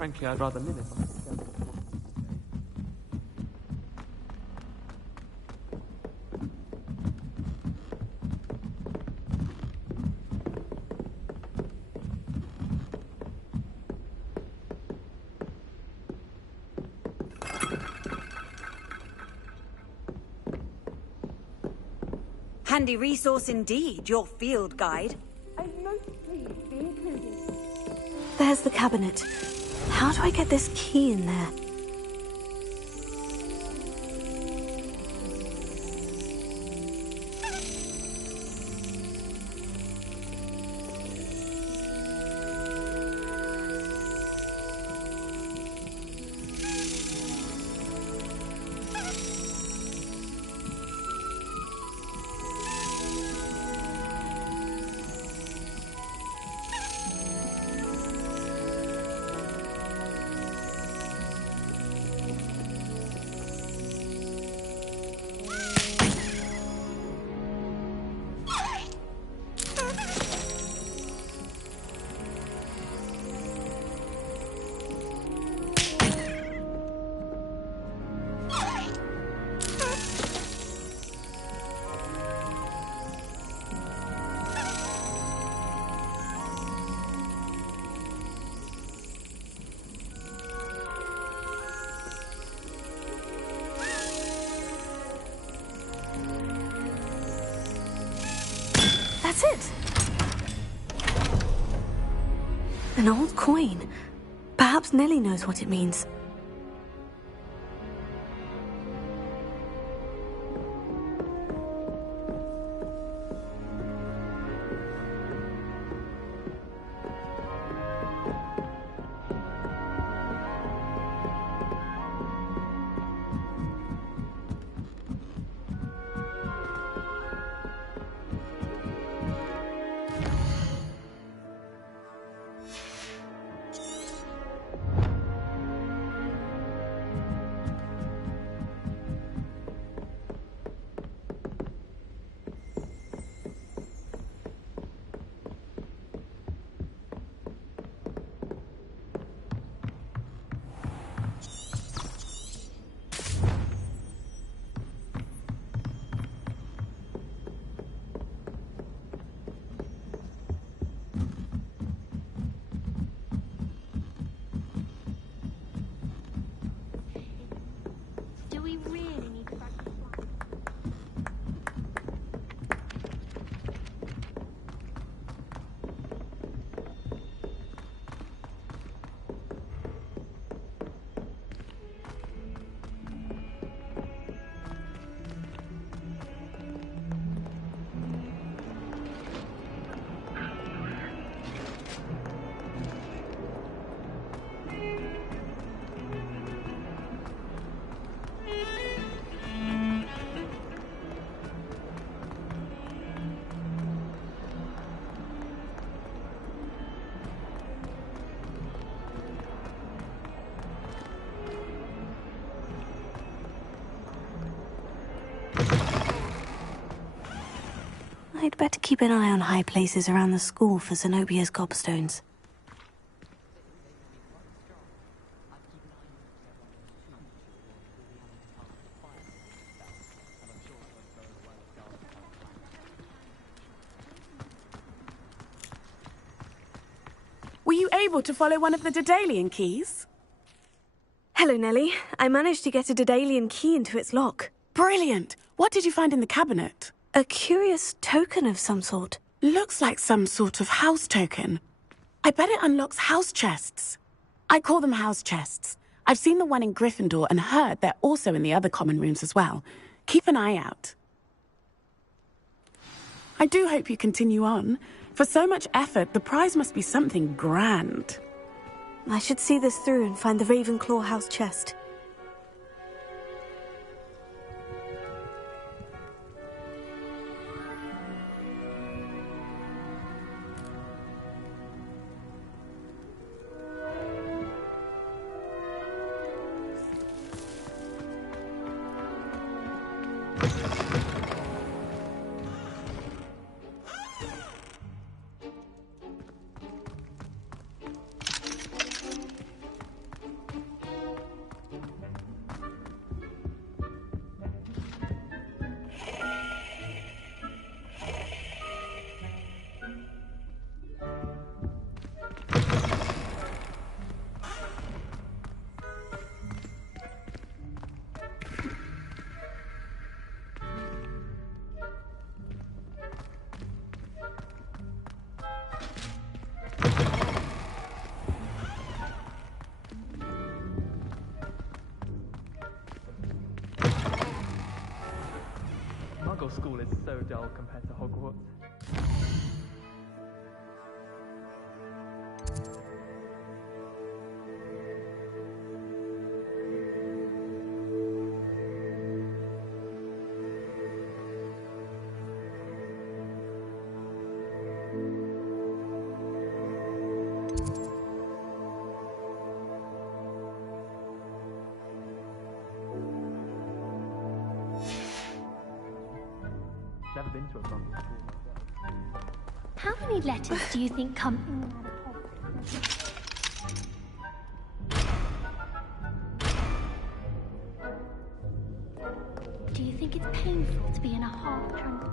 Frankly, I'd rather live if I could go. Handy resource indeed, your field guide. I'd most pleased be included. There's the cabinet. How do I get this key in there? That's it! An old coin. Perhaps Nellie knows what it means. Do we really need to practice flying? I'd better keep an eye on high places around the school for Zenobia's gobstones. Were you able to follow one of the Daedalian keys? Hello, Nellie. I managed to get a Daedalian key into its lock. Brilliant! What did you find in the cabinet? A curious token of some sort. Looks like some sort of house token. I bet it unlocks house chests. I call them house chests. I've seen the one in Gryffindor and heard they're also in the other common rooms as well. Keep an eye out. I do hope you continue on. For so much effort, the prize must be something grand. I should see this through and find the Ravenclaw house chest. Muggle school is so dull compared to Hogwarts. Never been to a Muggle school myself. How many letters do you think come? Do you think it's painful to be in a half trans?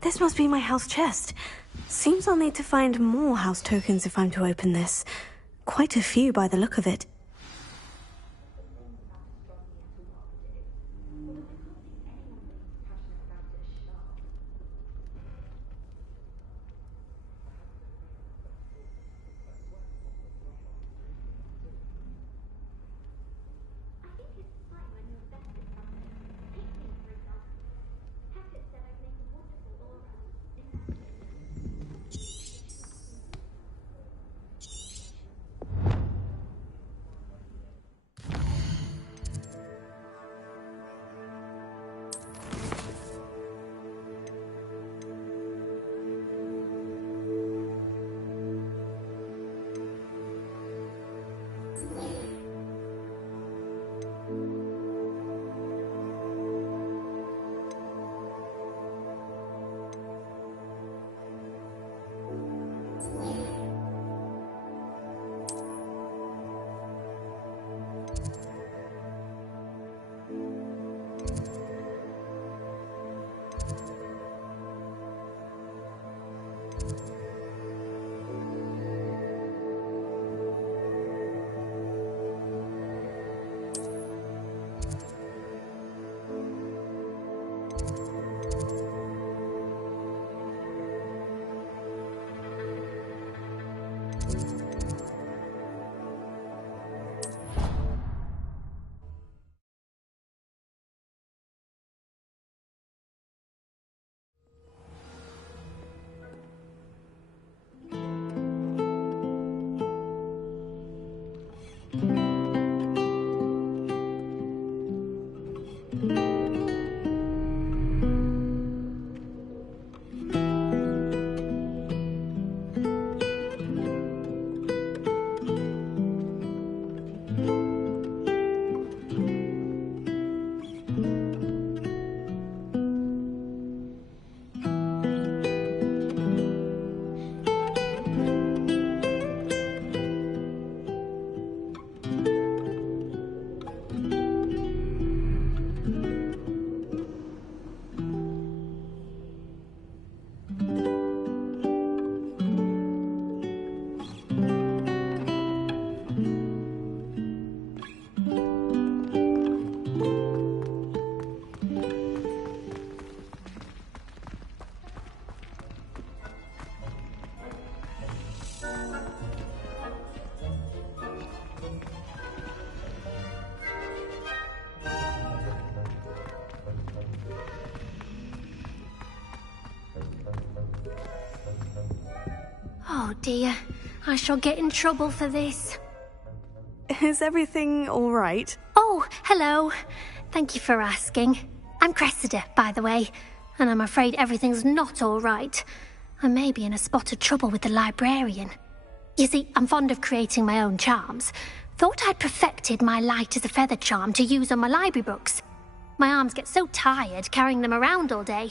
This must be my house chest. Seems I'll need to find more house tokens if I'm to open this. Quite a few by the look of it. Oh dear, I shall get in trouble for this. Is everything all right? Oh, hello. Thank you for asking. I'm Cressida, by the way, and I'm afraid everything's not all right. I may be in a spot of trouble with the librarian. You see, I'm fond of creating my own charms. Thought I'd perfected my light as a feather charm to use on my library books. My arms get so tired carrying them around all day.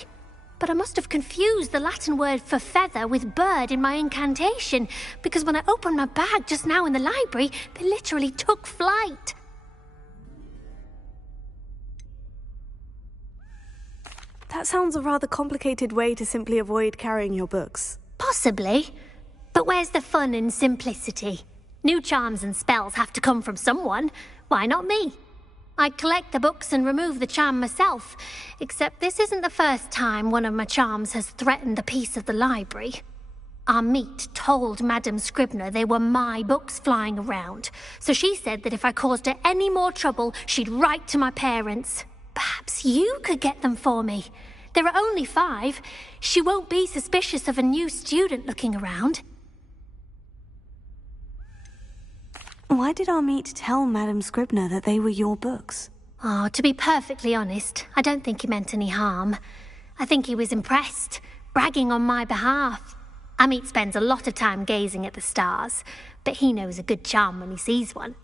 But I must have confused the Latin word for feather with bird in my incantation, because when I opened my bag just now in the library, they literally took flight. That sounds a rather complicated way to simply avoid carrying your books. Possibly. But where's the fun in simplicity? New charms and spells have to come from someone. Why not me? I collect the books and remove the charm myself, except this isn't the first time one of my charms has threatened the peace of the library. Our meet told Madame Scribner they were my books flying around, so she said that if I caused her any more trouble, she'd write to my parents. Perhaps you could get them for me. There are only 5. She won't be suspicious of a new student looking around. Why did our meet tell Madame Scribner that they were your books? Oh, to be perfectly honest, I don't think he meant any harm. I think he was impressed, bragging on my behalf. Amit spends a lot of time gazing at the stars, but he knows a good charm when he sees one.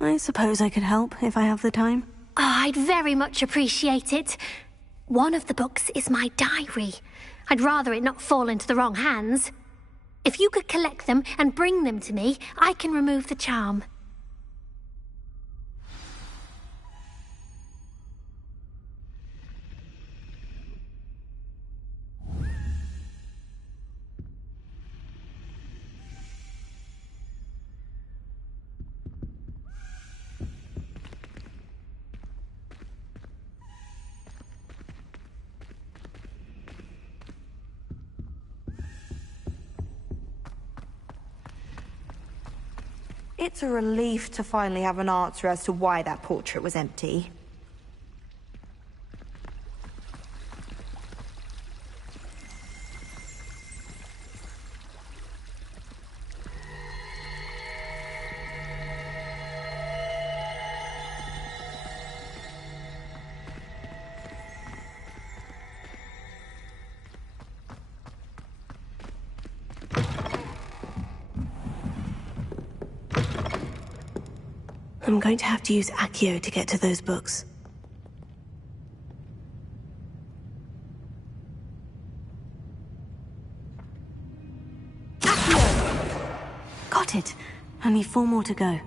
I suppose I could help if I have the time. Oh, I'd very much appreciate it. One of the books is my diary. I'd rather it not fall into the wrong hands. If you could collect them and bring them to me, I can remove the charm. It's a relief to finally have an answer as to why that portrait was empty. I'm going to have to use Accio to get to those books. Accio! Got it. Only 4 more to go.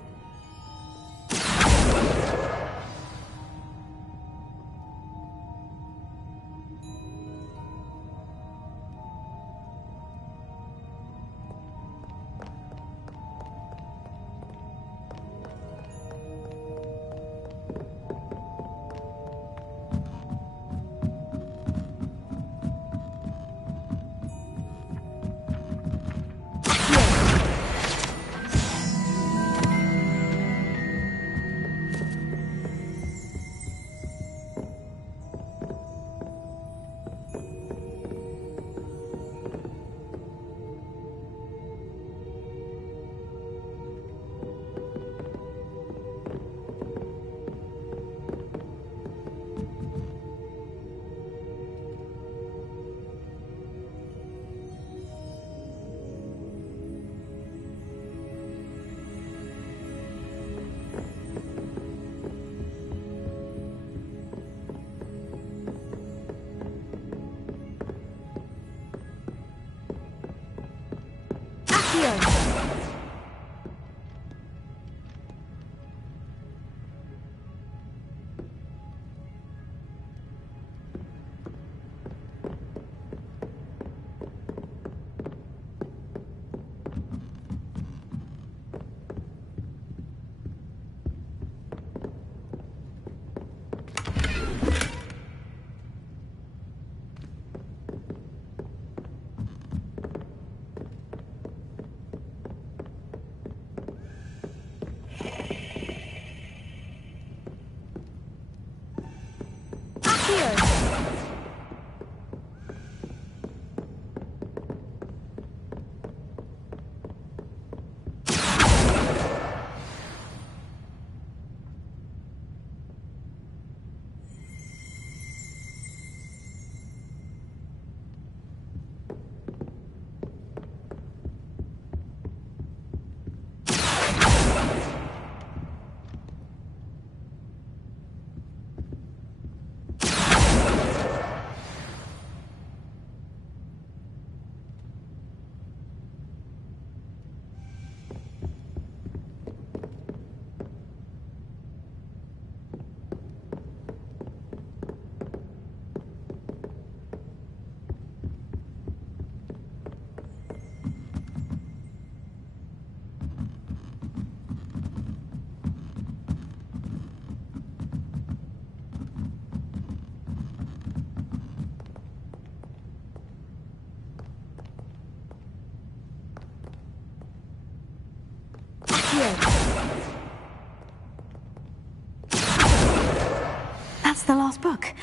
That's the last book.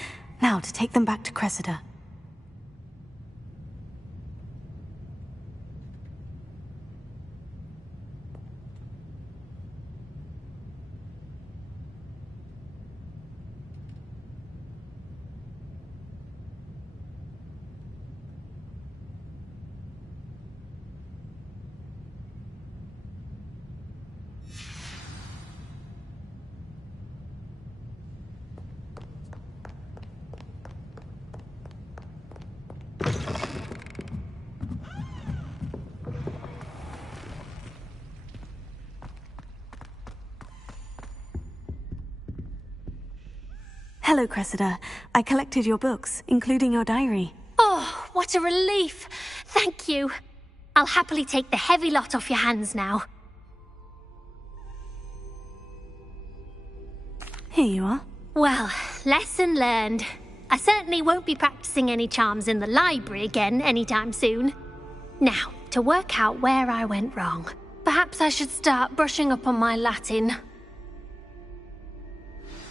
Now to take them back to Cressida. Hello, Cressida. I collected your books, including your diary. Oh, what a relief. Thank you. I'll happily take the heavy lot off your hands now. Here you are. Well, lesson learned. I certainly won't be practicing any charms in the library again anytime soon. Now, to work out where I went wrong. Perhaps I should start brushing up on my Latin.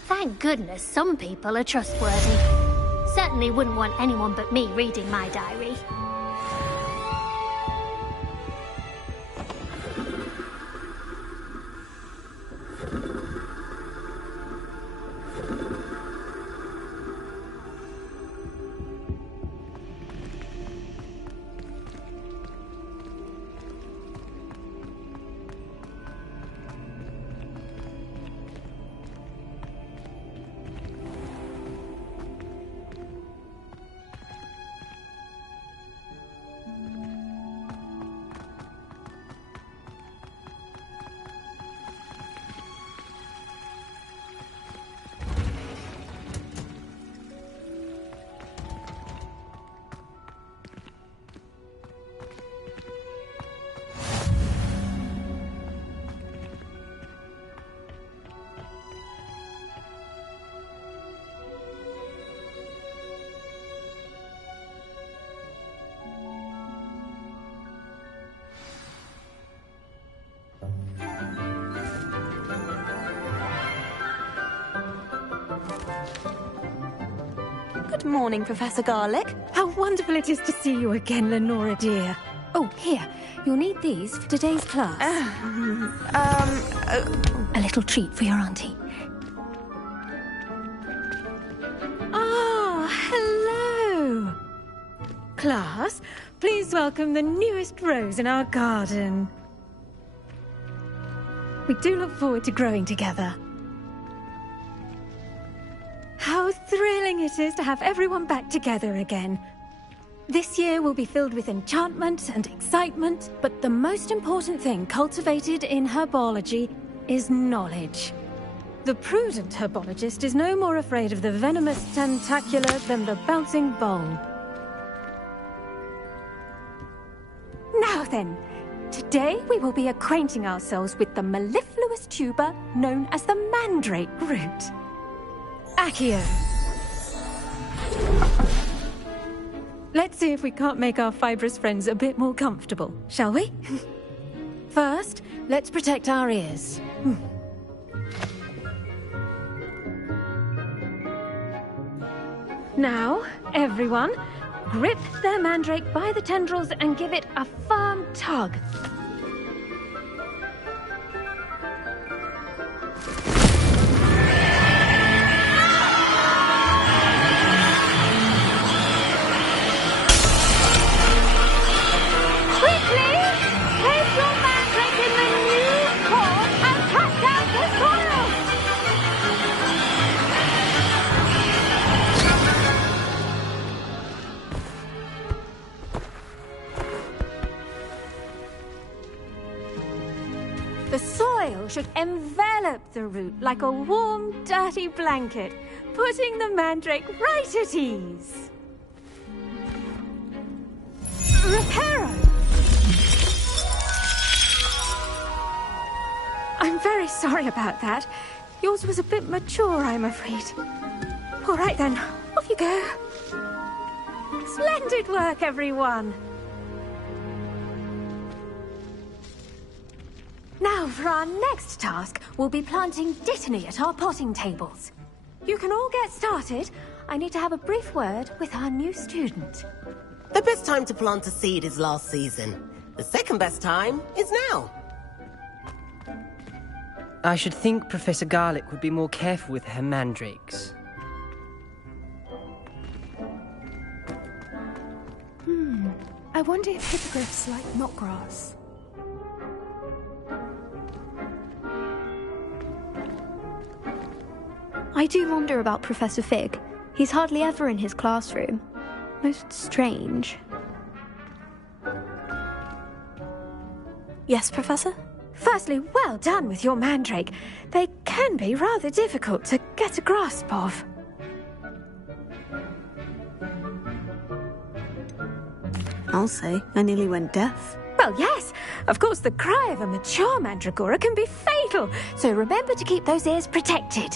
Thank goodness some people are trustworthy. Certainly wouldn't want anyone but me reading my diary. Good morning, Professor Garlick. How wonderful it is to see you again, Lenora dear. Oh, here. You'll need these for today's class. A little treat for your auntie. Ah, hello. Class, please welcome the newest rose in our garden. We do look forward to growing together. How thrilling it is to have everyone back together again. This year will be filled with enchantment and excitement, but the most important thing cultivated in herbology is knowledge. The prudent herbologist is no more afraid of the venomous tentacula than the bouncing bulb. Now then, today we will be acquainting ourselves with the mellifluous tuber known as the mandrake root. Accio. Let's see if we can't make our fibrous friends a bit more comfortable, shall we? First, let's protect our ears. Now, everyone, grip their mandrake by the tendrils and give it a firm tug. The soil should envelop the root like a warm, dirty blanket, putting the mandrake right at ease. Reparo! I'm very sorry about that. Yours was a bit mature, I'm afraid. All right then, off you go. Splendid work, everyone. Now, for our next task, we'll be planting dittany at our potting tables. You can all get started. I need to have a brief word with our new student. The best time to plant a seed is last season. The second best time is now. I should think Professor Garlick would be more careful with her mandrakes. I wonder if hippogriffs like knotgrass. I do wonder about Professor Fig. He's hardly ever in his classroom. Most strange. Yes, Professor? Firstly, well done with your mandrake. They can be rather difficult to get a grasp of. I'll say, I nearly went deaf. Well, yes. Of course, the cry of a mature mandragora can be fatal, so remember to keep those ears protected.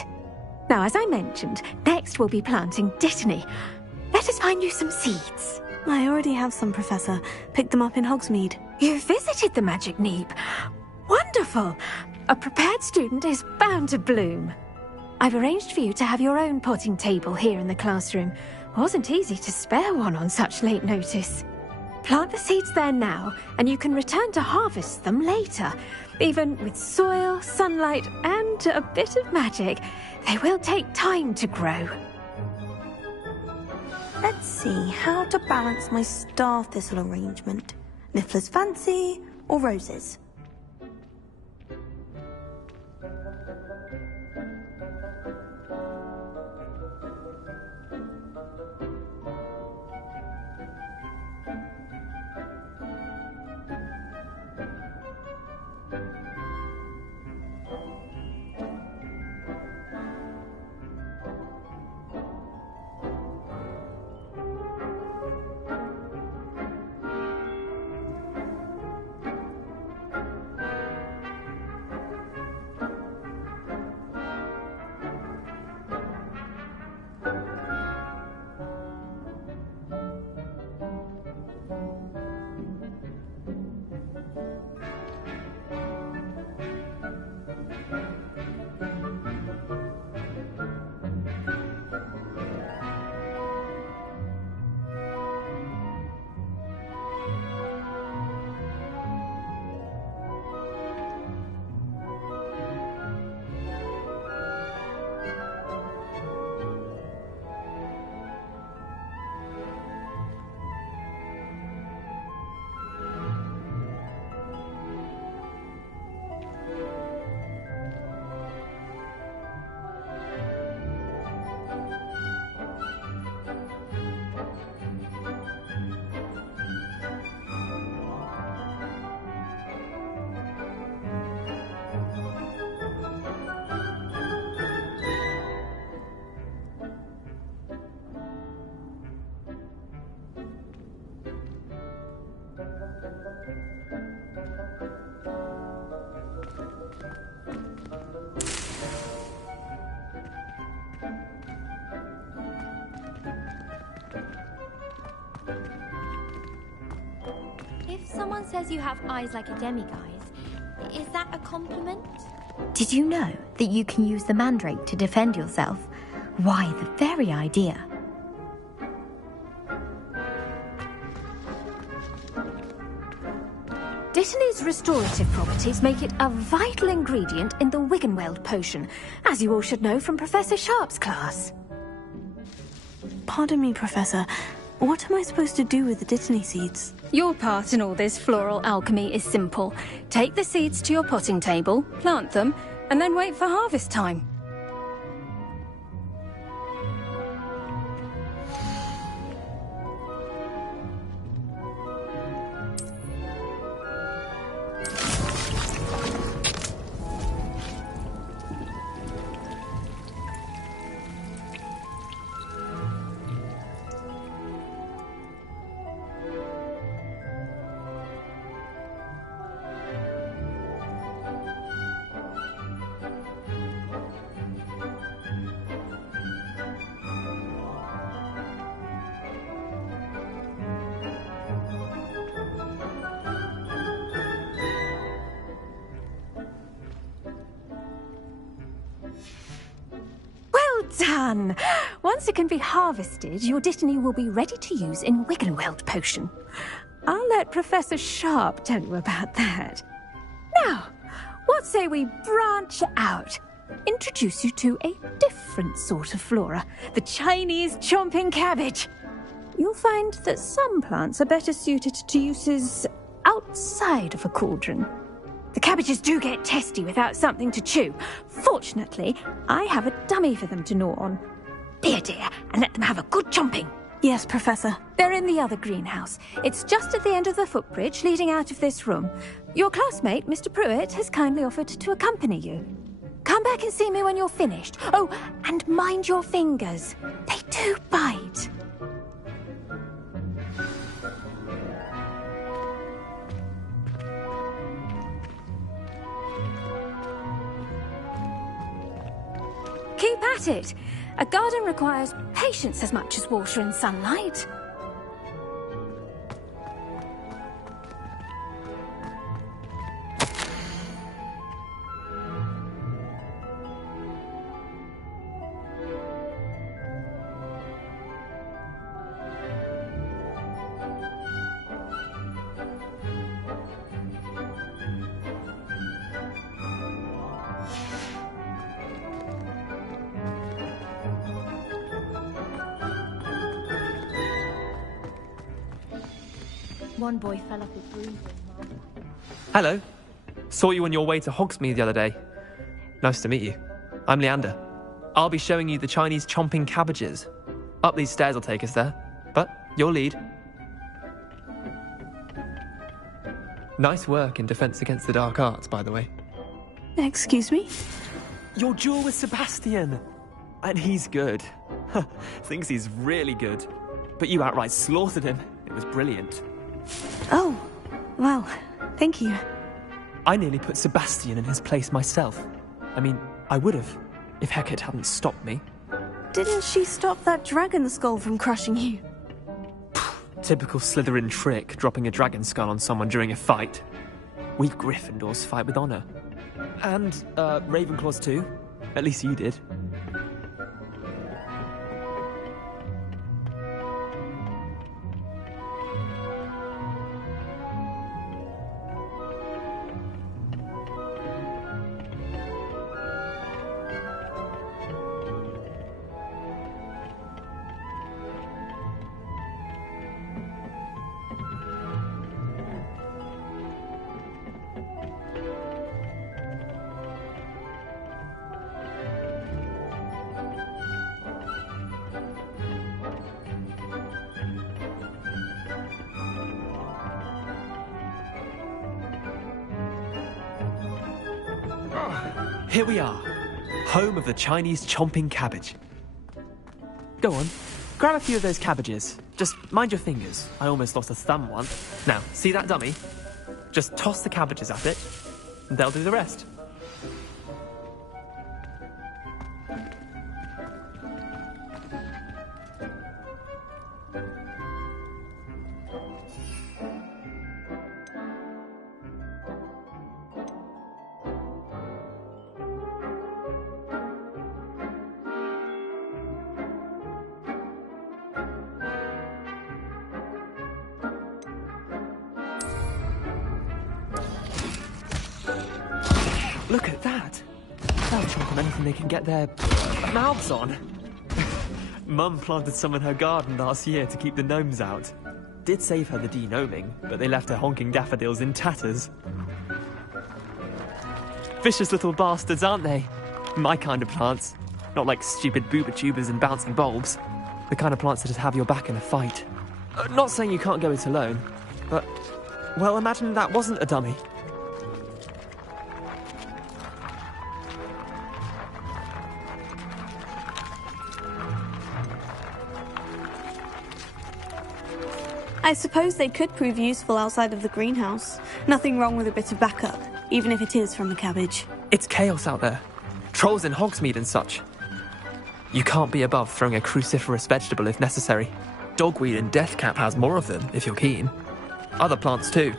Now, as I mentioned, next we'll be planting dittany. Let us find you some seeds. I already have some, Professor. Picked them up in Hogsmead. You visited the Magic Neep. Wonderful! A prepared student is bound to bloom. I've arranged for you to have your own potting table here in the classroom. Wasn't easy to spare one on such late notice. Plant the seeds there now, and you can return to harvest them later. Even with soil, sunlight, and a bit of magic, they will take time to grow. Let's see how to balance my star thistle arrangement. Niffler's fancy or roses? If someone says you have eyes like a demiguise, is that a compliment? Did you know that you can use the mandrake to defend yourself? Why, the very idea. Dittany's restorative properties make it a vital ingredient in the Wiggenweld potion, as you all should know from Professor Sharp's class. Pardon me, Professor. What am I supposed to do with the dittany seeds? Your part in all this floral alchemy is simple. Take the seeds to your potting table, plant them, and then wait for harvest time. done. Once it can be harvested, your Dittany will be ready to use in Wiggenweld potion. I'll let Professor Sharp tell you about that. Now, what say we branch out? Introduce you to a different sort of flora, the Chinese chomping cabbage. You'll find that some plants are better suited to uses outside of a cauldron. The cabbages do get testy without something to chew. Fortunately, I have a dummy for them to gnaw on. Be a dear and let them have a good chomping. Yes, Professor. They're in the other greenhouse. It's just at the end of the footbridge leading out of this room. Your classmate, Mr. Pruitt, has kindly offered to accompany you. Come back and see me when you're finished. Oh, and mind your fingers. They do bite. Keep at it. A garden requires patience as much as water and sunlight. One boy fell off his broom. Hello. Saw you on your way to Hogsmeade the other day. Nice to meet you. I'm Leander. I'll be showing you the Chinese chomping cabbages. Up these stairs will take us there. But you'll lead. Nice work in Defense Against the Dark Arts, by the way. Excuse me? Your duel with Sebastian. And he's good. Thinks he's really good. But you outright slaughtered him. It was brilliant. Oh, well, thank you. I nearly put Sebastian in his place myself. I mean, I would have, if Hecate hadn't stopped me. Didn't she stop that dragon skull from crushing you? Typical Slytherin trick, dropping a dragon skull on someone during a fight. We Gryffindors fight with honor. And, Ravenclaws too. At least you did. Here we are, home of the Chinese chomping cabbage. Go on, grab a few of those cabbages. Just mind your fingers. I almost lost a thumb once. Now, see that dummy? Just toss the cabbages at it, and they'll do the rest. Look at that! They'll chomp on anything they can get their mouths on. Mum planted some in her garden last year to keep the gnomes out. Did save her the de-gnoming, but they left her honking daffodils in tatters. Vicious little bastards, aren't they? My kind of plants. Not like stupid booba tubers and bouncing bulbs. The kind of plants that just have your back in a fight. Not saying you can't go it alone, but, well, imagine that wasn't a dummy. I suppose they could prove useful outside of the greenhouse. Nothing wrong with a bit of backup, even if it is from a cabbage. It's chaos out there. Trolls in Hogsmeade and such. You can't be above throwing a cruciferous vegetable if necessary. Dogweed and deathcap has more of them, if you're keen. Other plants too.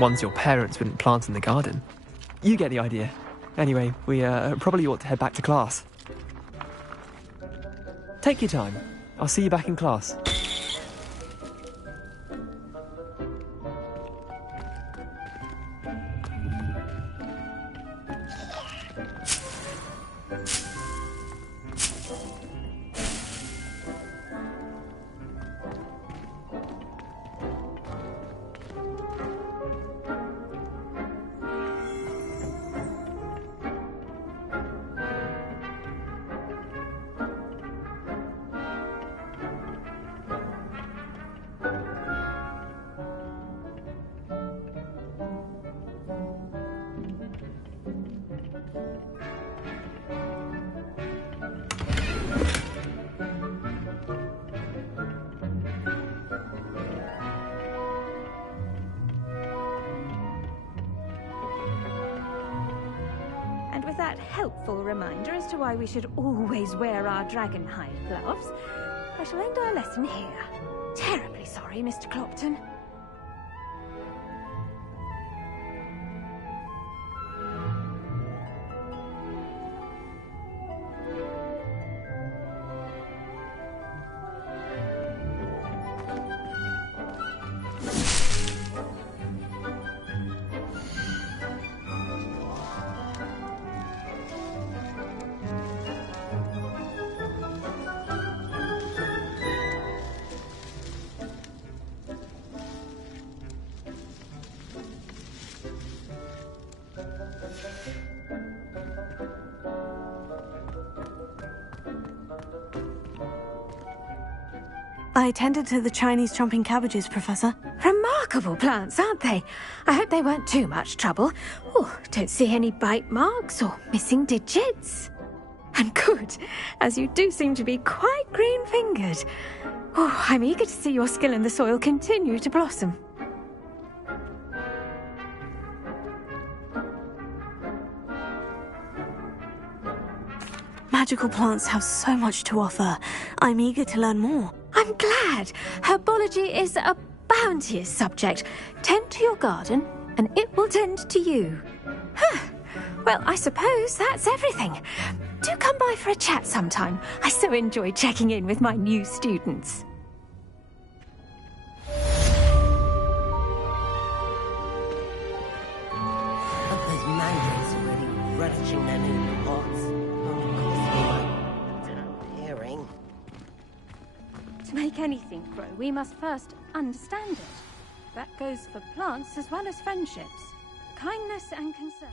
Ones your parents wouldn't plant in the garden. You get the idea. Anyway, we probably ought to head back to class. Take your time. I'll see you back in class. With that helpful reminder as to why we should always wear our dragon hide gloves, I shall end our lesson here. Terribly sorry, Mr. Clopton. I attended to the Chinese chomping cabbages, Professor. Remarkable plants, aren't they? I hope they weren't too much trouble. Oh, don't see any bite marks or missing digits. And good, as you do seem to be quite green-fingered. Oh, I'm eager to see your skill in the soil continue to blossom. Magical plants have so much to offer. I'm eager to learn more. I'm glad. Herbology is a bounteous subject. Tend to your garden, and it will tend to you. Huh. Well, I suppose that's everything. Do come by for a chat sometime. I so enjoy checking in with my new students. Those mandrakes are really relishing their new pots. Hearing. To make anything grow, we must first understand it. That goes for plants as well as friendships. Kindness and concern.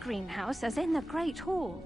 greenhouse as in the Great Hall.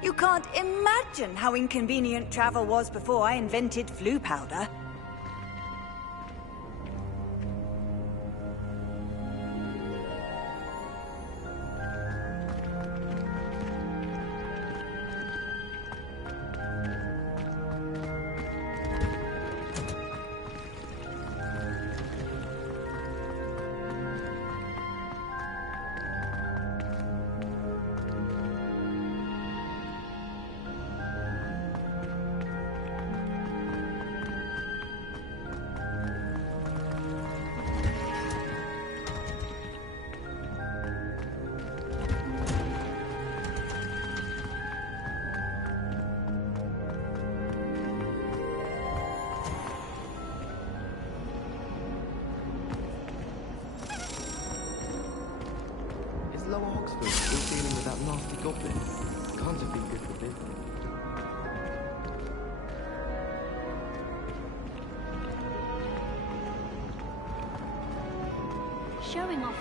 You can't imagine how inconvenient travel was before I invented flu powder. Lower Hogsford still dealing with that nasty goblin? Can't have been good for business.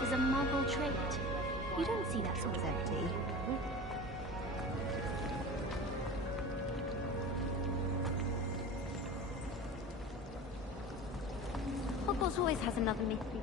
is a muggle trait. You don't see that sort of empty. Hogwarts always has another mystery.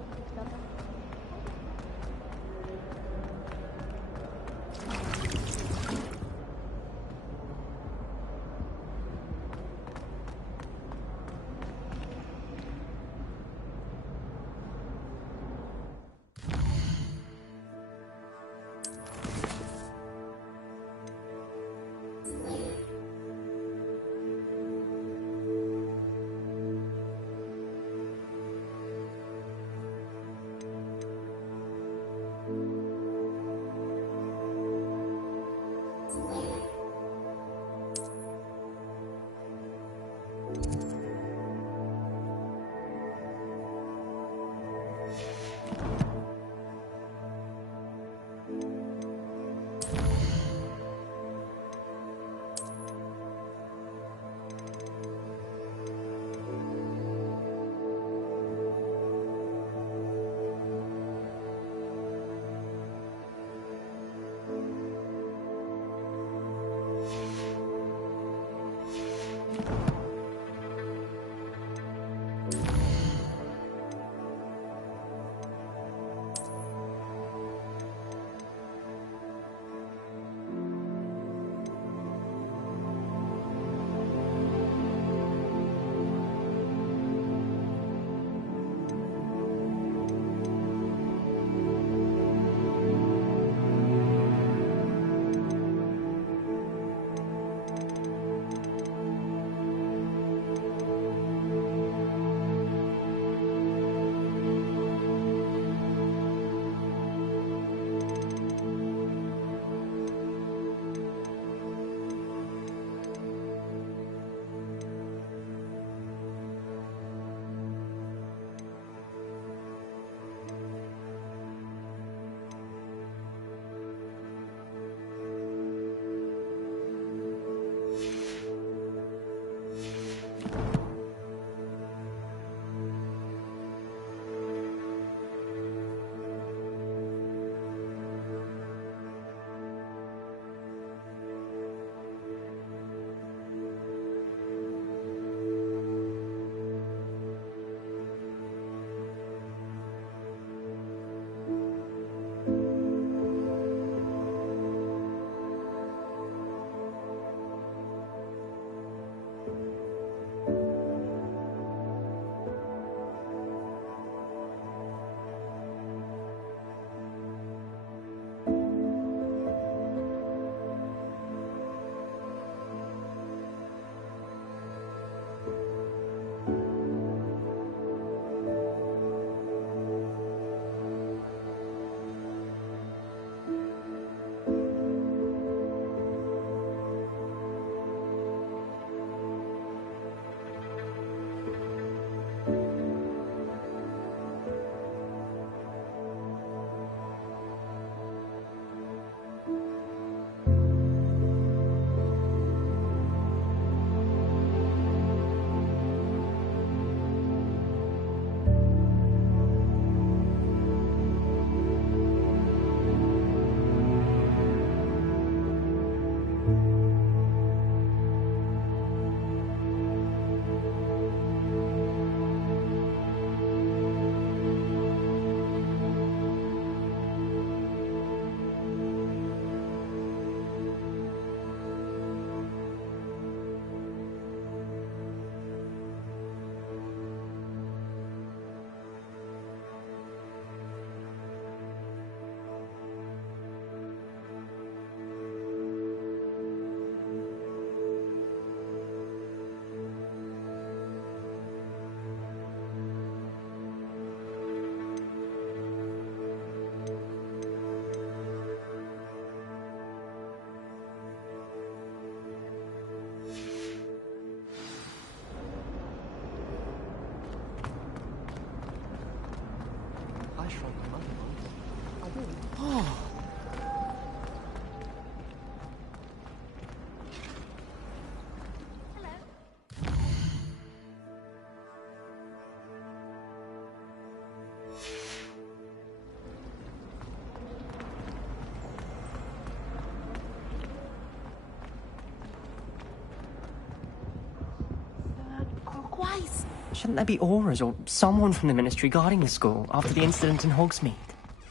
Shouldn't there be auras or someone from the Ministry guarding the school after the incident in Hogsmeade?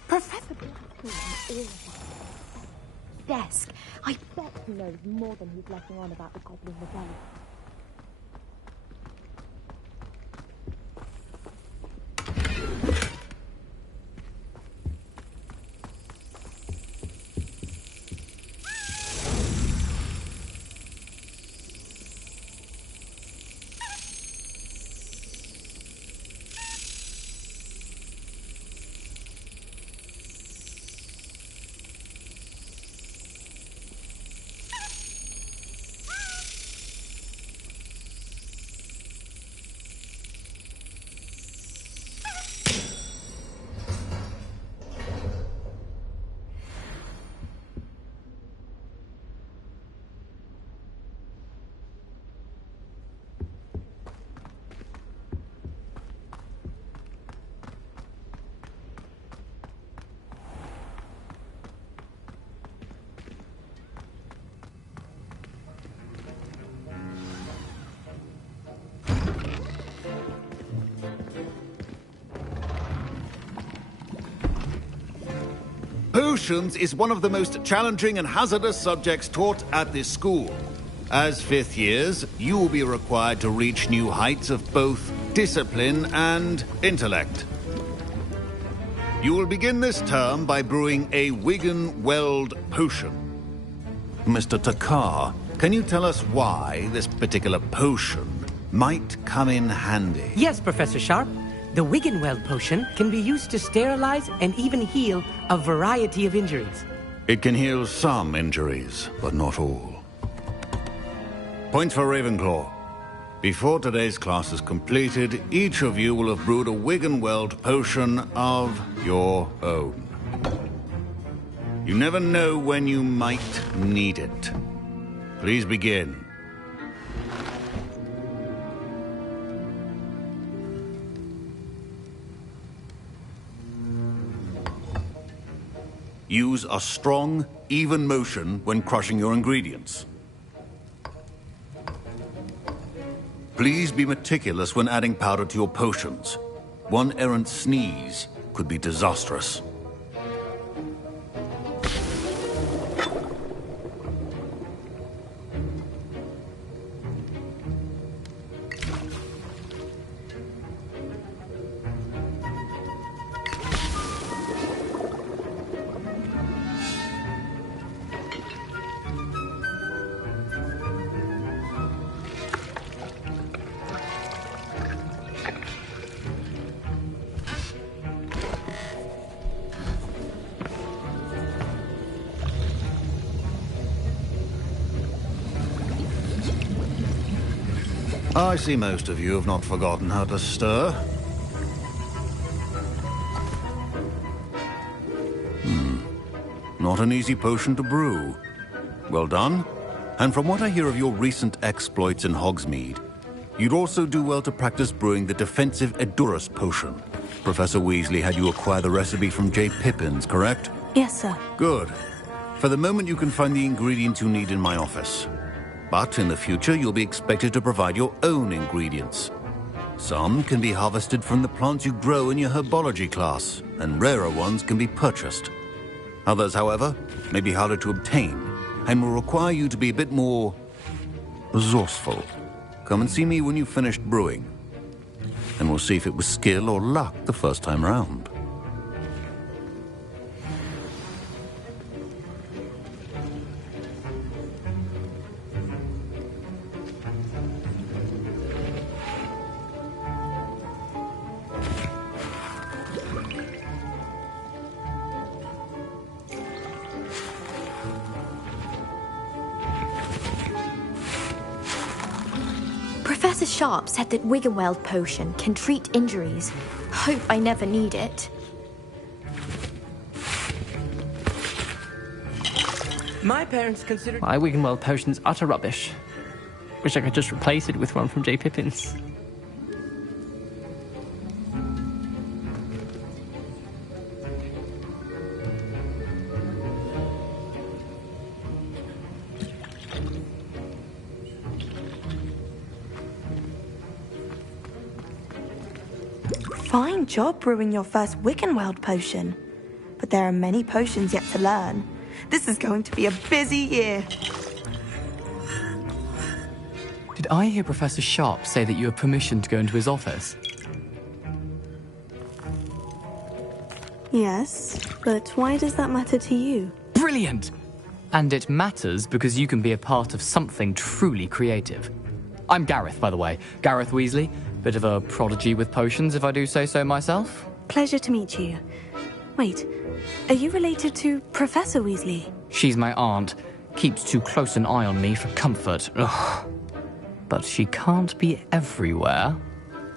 Professor desk. I bet he knows more than he's letting on about the Goblin Rebellion. Potions is one of the most challenging and hazardous subjects taught at this school. As fifth years, you will be required to reach new heights of both discipline and intellect. You will begin this term by brewing a Wiggenweld potion. Mr. Takar, can you tell us why this particular potion might come in handy? Yes, Professor Sharp. The Wiggenweld potion can be used to sterilize and even heal a variety of injuries. It can heal some injuries, but not all. Point for Ravenclaw. Before today's class is completed, each of you will have brewed a Wiggenweld potion of your own. You never know when you might need it. Please begin. Use a strong, even motion when crushing your ingredients. Please be meticulous when adding powder to your potions. One errant sneeze could be disastrous. I see most of you have not forgotten how to stir. Not an easy potion to brew. Well done. And from what I hear of your recent exploits in Hogsmeade, you'd also do well to practice brewing the defensive Edurus potion. Professor Weasley had you acquire the recipe from J. Pippin's, correct? Yes, sir. Good. For the moment, you can find the ingredients you need in my office. But in the future, you'll be expected to provide your own ingredients. Some can be harvested from the plants you grow in your herbology class, and rarer ones can be purchased. Others, however, may be harder to obtain, and will require you to be a bit more resourceful. Come and see me when you've finished brewing, and we'll see if it was skill or luck the first time round. Professor Sharp said that Wiggenweld potion can treat injuries. Hope I never need it. My parents considered My Wiggenweld potion's utter rubbish. Wish I could just replace it with one from J. Pippin's. Fine job brewing your first Wiggenweld potion. But there are many potions yet to learn. This is going to be a busy year. Did I hear Professor Sharp say that you have permission to go into his office? Yes, but why does that matter to you? Brilliant! And it matters because you can be a part of something truly creative. I'm Gareth, by the way. Gareth Weasley. Bit of a prodigy with potions, if I do say so myself. Pleasure to meet you. Wait, are you related to Professor Weasley? She's my aunt. Keeps too close an eye on me for comfort. Ugh. But she can't be everywhere.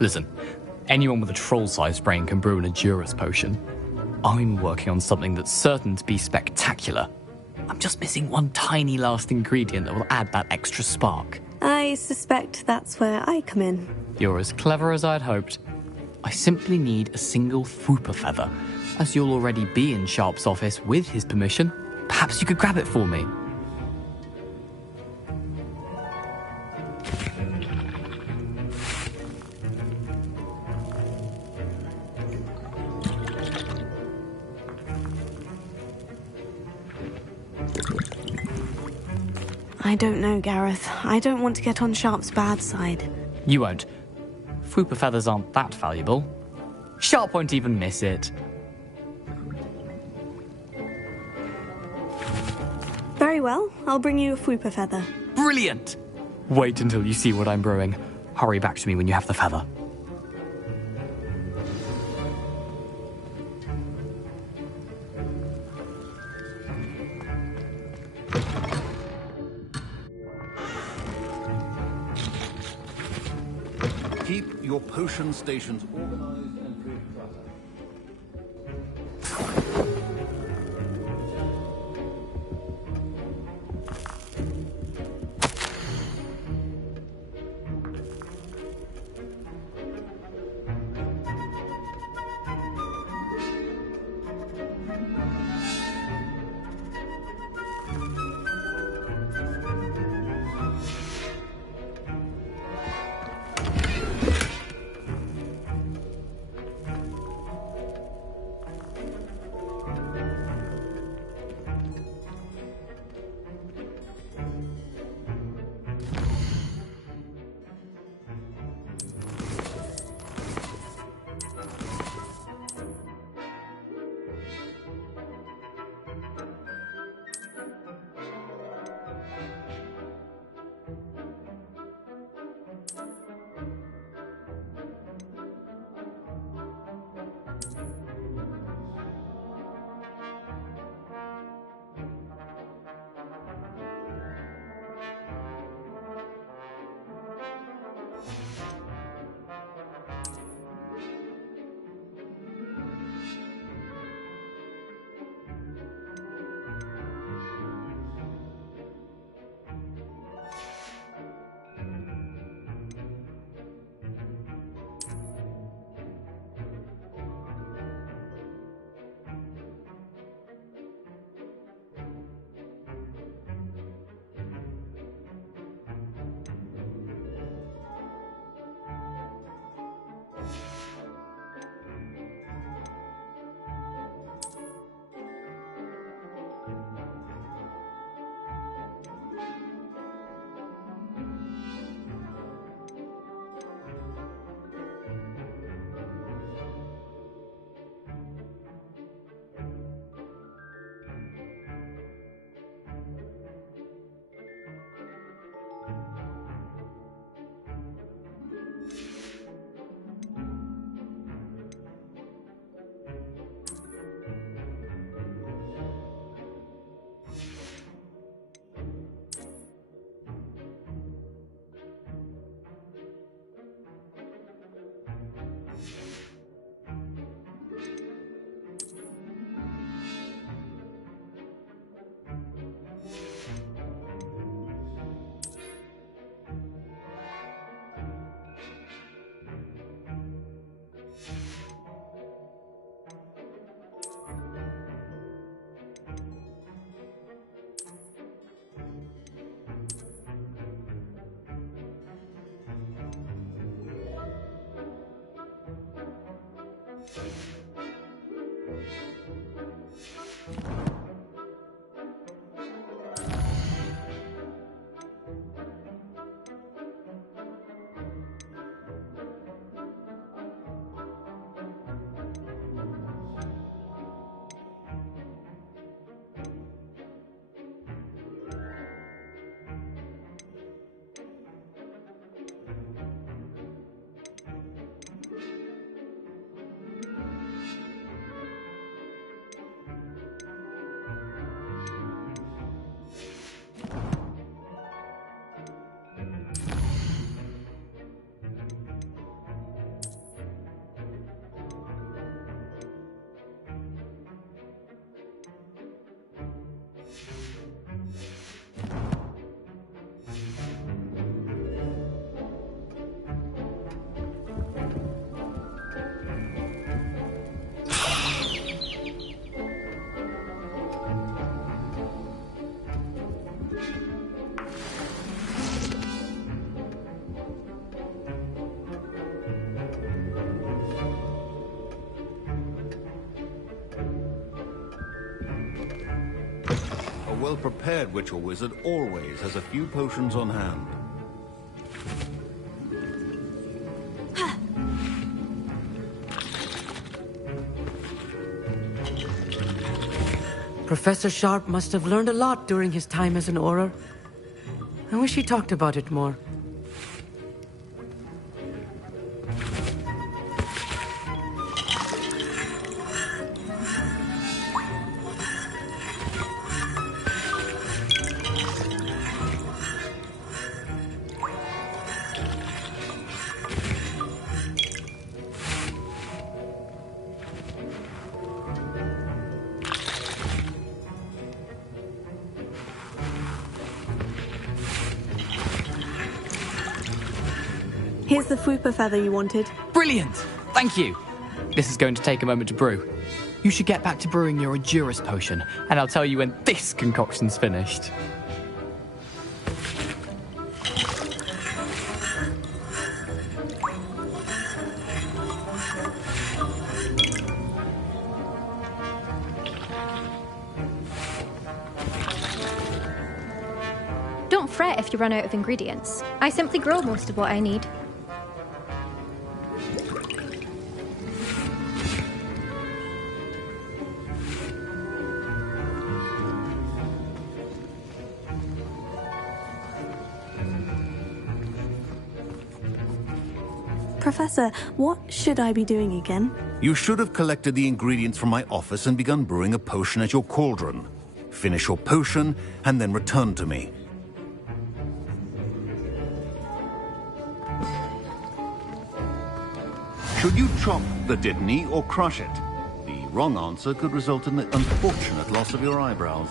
Listen, anyone with a troll-sized brain can brew an Edurus potion. I'm working on something that's certain to be spectacular. I'm just missing one tiny last ingredient that will add that extra spark. I suspect that's where I come in. You're as clever as I'd hoped. I simply need a single Fwooper feather. As you'll already be in Sharp's office with his permission, perhaps you could grab it for me. I don't know, Gareth. I don't want to get on Sharp's bad side. You won't. Fwooper feathers aren't that valuable. Sharp won't even miss it. Very well. I'll bring you a Fwooper feather. Brilliant! Wait until you see what I'm brewing. Hurry back to me when you have the feather. Keep your potion stations organized and free of clutter. A well-prepared witch or wizard always has a few potions on hand. Professor Sharp must have learned a lot during his time as an Auror. I wish he talked about it more. Here's the Fupa feather you wanted. Brilliant! Thank you! This is going to take a moment to brew. You should get back to brewing your Endurance potion, and I'll tell you when this concoction's finished. Don't fret if you run out of ingredients. I simply grow most of what I need. Professor, what should I be doing again? You should have collected the ingredients from my office and begun brewing a potion at your cauldron. Finish your potion and then return to me. Should you chop the Dittany or crush it? The wrong answer could result in the unfortunate loss of your eyebrows.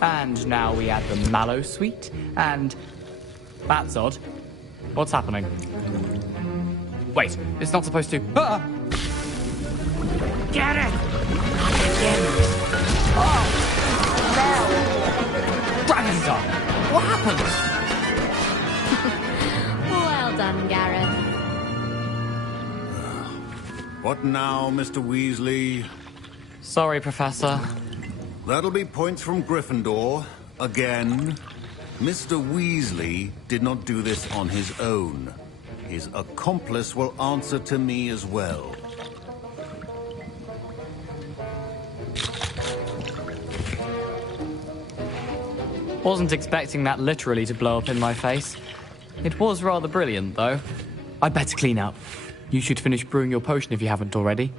And now we add the mallow sweet, and... That's odd. What's happening? Wait, it's not supposed to... Ah! Get it! Oh! No! Dragonstar! What happened? done, Gareth. What now, Mr. Weasley? Sorry, Professor. That'll be points from Gryffindor. Again. Mr. Weasley did not do this on his own. His accomplice will answer to me as well. Wasn't expecting that literally to blow up in my face. It was rather brilliant, though. I'd better clean up. You should finish brewing your potion if you haven't already.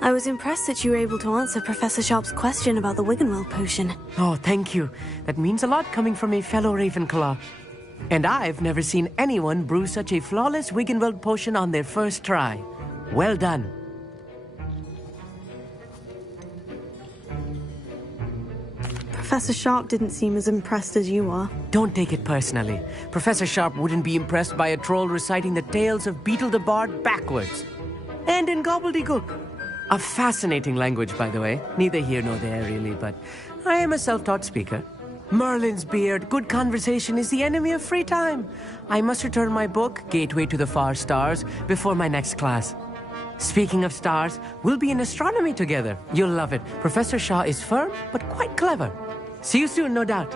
I was impressed that you were able to answer Professor Sharp's question about the Wiggenweld potion. Oh, thank you. That means a lot coming from a fellow Ravenclaw. And I've never seen anyone brew such a flawless Wiggenweld potion on their first try. Well done. Professor Sharp didn't seem as impressed as you are. Don't take it personally. Professor Sharp wouldn't be impressed by a troll reciting the tales of Beetle the Bard backwards. And in gobbledygook. A fascinating language, by the way. Neither here nor there, really, but I am a self-taught speaker. Merlin's beard, good conversation is the enemy of free time. I must return my book, Gateway to the Far Stars, before my next class. Speaking of stars, we'll be in astronomy together. You'll love it. Professor Shaw is firm, but quite clever. See you soon, no doubt.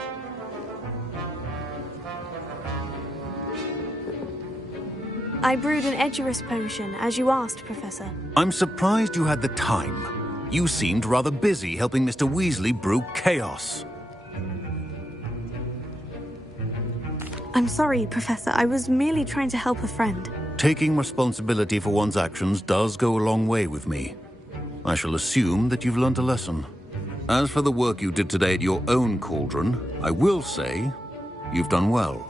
I brewed an Edurus potion, as you asked, Professor. I'm surprised you had the time. You seemed rather busy helping Mr. Weasley brew chaos. I'm sorry, Professor. I was merely trying to help a friend. Taking responsibility for one's actions does go a long way with me. I shall assume that you've learnt a lesson. As for the work you did today at your own cauldron, I will say you've done well.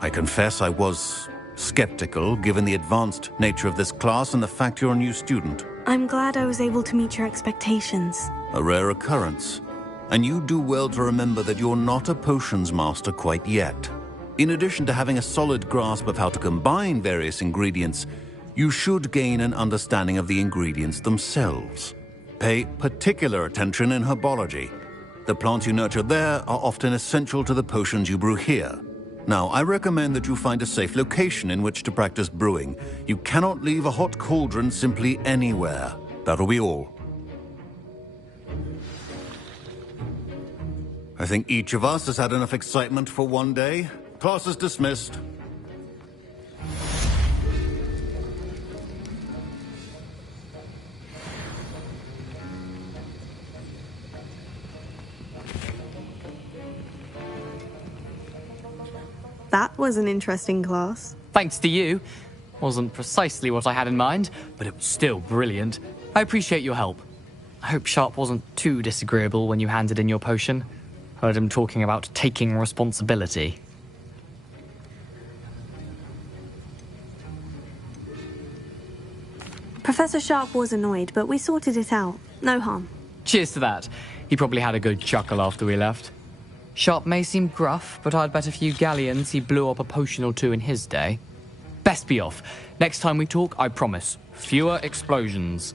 I confess I was skeptical, given the advanced nature of this class and the fact you're a new student. I'm glad I was able to meet your expectations. A rare occurrence. And you do well to remember that you're not a potions master quite yet. In addition to having a solid grasp of how to combine various ingredients, you should gain an understanding of the ingredients themselves. Pay particular attention in herbology. The plants you nurture there are often essential to the potions you brew here. Now, I recommend that you find a safe location in which to practice brewing. You cannot leave a hot cauldron simply anywhere. That'll be all. I think each of us has had enough excitement for one day. Class is dismissed. That was an interesting class. Thanks to you. Wasn't precisely what I had in mind, but it was still brilliant. I appreciate your help. I hope Sharp wasn't too disagreeable when you handed in your potion. Heard him talking about taking responsibility. Professor Sharp was annoyed, but we sorted it out. No harm. Cheers to that. He probably had a good chuckle after we left. Sharp may seem gruff, but I'd bet a few galleons he blew up a potion or two in his day. Best be off. Next time we talk, I promise, fewer explosions.